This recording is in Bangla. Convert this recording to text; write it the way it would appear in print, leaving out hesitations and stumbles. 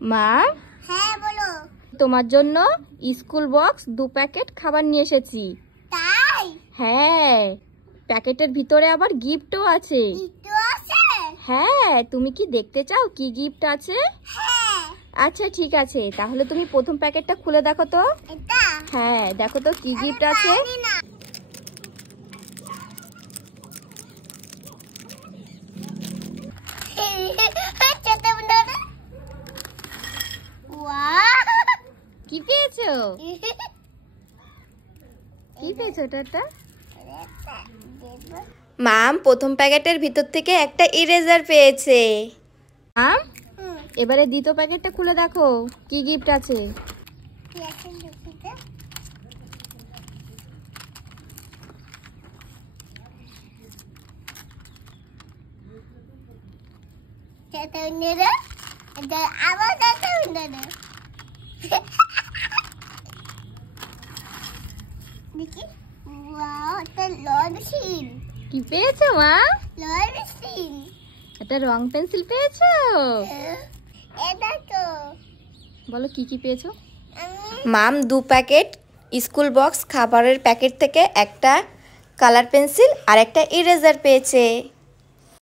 মা, হ্যাঁ বলো। তোমার জন্য স্কুল বক্স 2 প্যাকেট খাবার নিয়ে এসেছি। তাই? হ্যাঁ, প্যাকেটের ভিতরে আবার গিফটও আছে। গিফট আছে? হ্যাঁ, তুমি কি দেখতে চাও কি গিফট আছে? হ্যাঁ। আচ্ছা ঠিক আছে, তাহলে তুমি প্রথম প্যাকেটটা খুলে দেখো তো। এটা? হ্যাঁ, দেখো তো কি গিফট আছে। কি পেয়েছো? কি পেয়েছো এটা? মাম প্রথম প্যাকেটের ভিতর থেকে একটা ইরেজার পেয়েছে। মাম, এবারে দ্বিতীয় প্যাকেটটা খুলে দেখো কি গিফট আছে। কি পেয়েছো মা? একটা রং পেন্সিল পেয়েছো? বলো কি কি পেয়েছো। মাম 2 প্যাকেট স্কুল বক্স খাবারের প্যাকেট থেকে একটা কালার পেন্সিল আর একটা ইরেজার পেয়েছে।